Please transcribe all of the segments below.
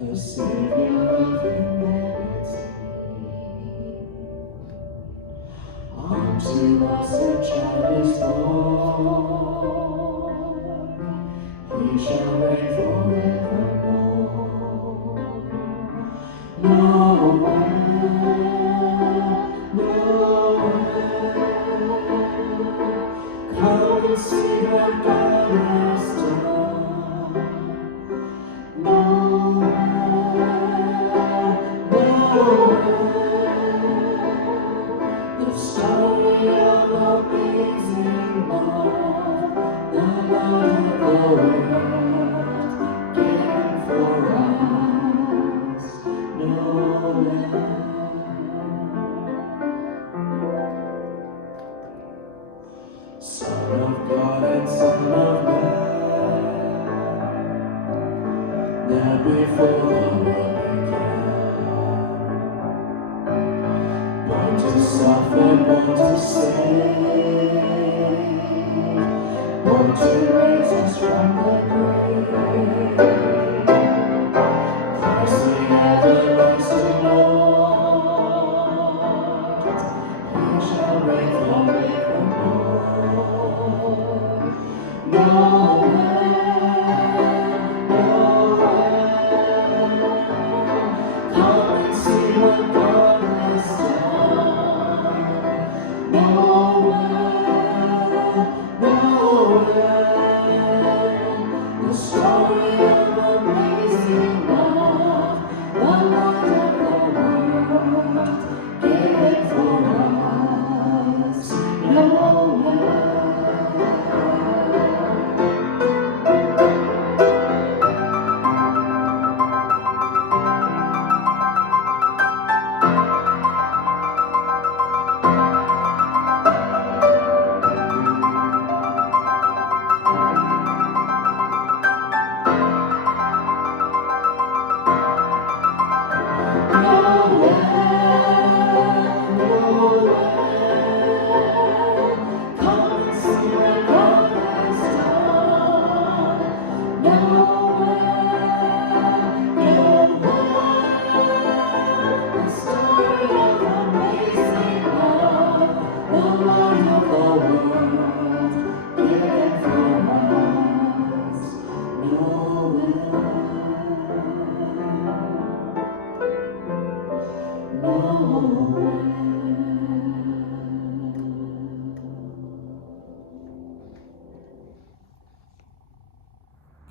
The Savior of humanity, unto us a child is born, he shall reign forevermore. Nowhere, come and see what God has done. The story of amazing love, the light of the world, given for us, Noel. Son of God and Son of Man, there before the world began, born to suffer, born to save, born to raise us from the grave. Christ the everlasting Lord, he shall reign forevermore. Come and see what God has done. The story of amazing love, the light of the world, given for us,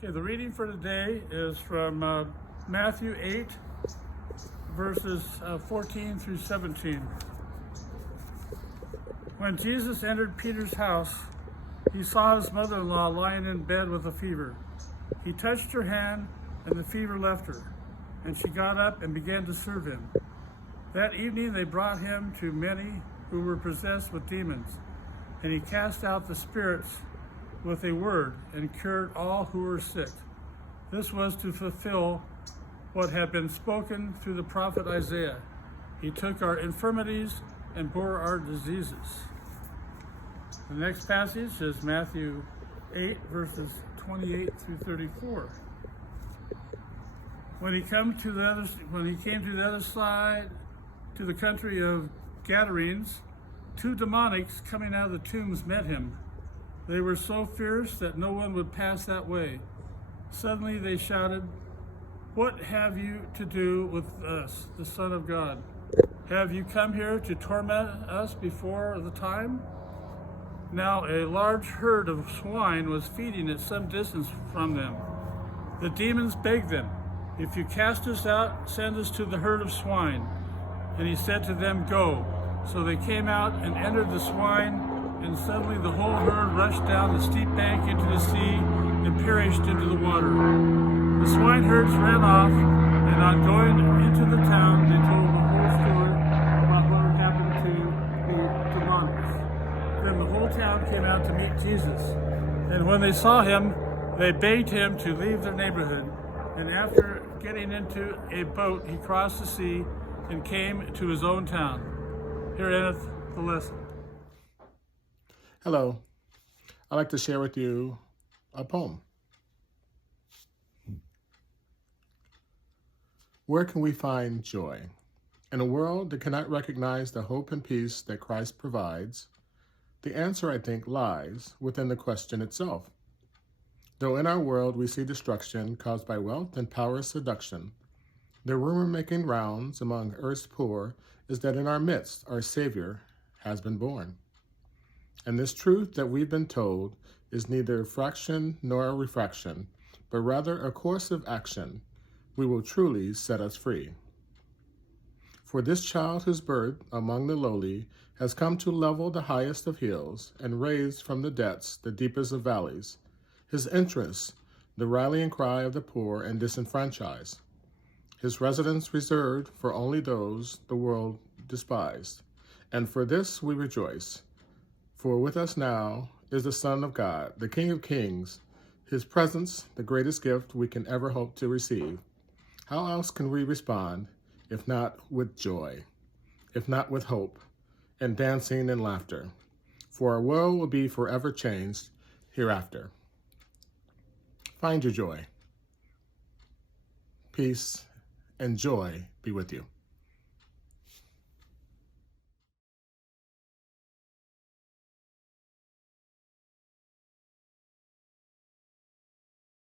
Okay, the reading for today is from Matthew 8, verses 14 through 17. When Jesus entered Peter's house, he saw his mother-in-law lying in bed with a fever. He touched her hand, and the fever left her, and she got up and began to serve him. That evening they brought him to many who were possessed with demons, and he cast out the spirits with a word and cured all who were sick. This was to fulfill what had been spoken through the prophet Isaiah. He took our infirmities and bore our diseases. The next passage is Matthew 8, verses 28 through 34. When he came to the other side, to the country of Gadarenes, two demoniacs coming out of the tombs met him. They were so fierce that no one would pass that way. Suddenly they shouted, "What have you to do with us, the Son of God? Have you come here to torment us before the time?" Now a large herd of swine was feeding at some distance from them. The demons begged them, "If you cast us out, send us to the herd of swine." And he said to them, "Go." So they came out and entered the swine, and suddenly the whole herd rushed down the steep bank into the sea and perished into the water. The swineherds ran off, and on going into the town, they told the whole story about what had happened to the demoniacs. Then the whole town came out to meet Jesus, and when they saw him, they begged him to leave their neighborhood. And after getting into a boat, he crossed the sea and came to his own town. Here endeth the lesson. Hello. I'd like to share with you a poem. Where can we find joy? In a world that cannot recognize the hope and peace that Christ provides, the answer, I think, lies within the question itself. Though in our world we see destruction caused by wealth and power's seduction, the rumor making rounds among earth's poor is that in our midst our Savior has been born. And this truth that we've been told is neither fraction nor a refraction, but rather a course of action we will truly set us free. For this child whose birth among the lowly has come to level the highest of hills and raised from the depths the deepest of valleys, his entrance, the rallying cry of the poor and disenfranchised, his residence reserved for only those the world despised. And for this we rejoice. For with us now is the Son of God, the King of Kings, his presence the greatest gift we can ever hope to receive. How else can we respond if not with joy, if not with hope, and dancing and laughter? For our world will be forever changed hereafter. Find your joy. Peace and joy be with you.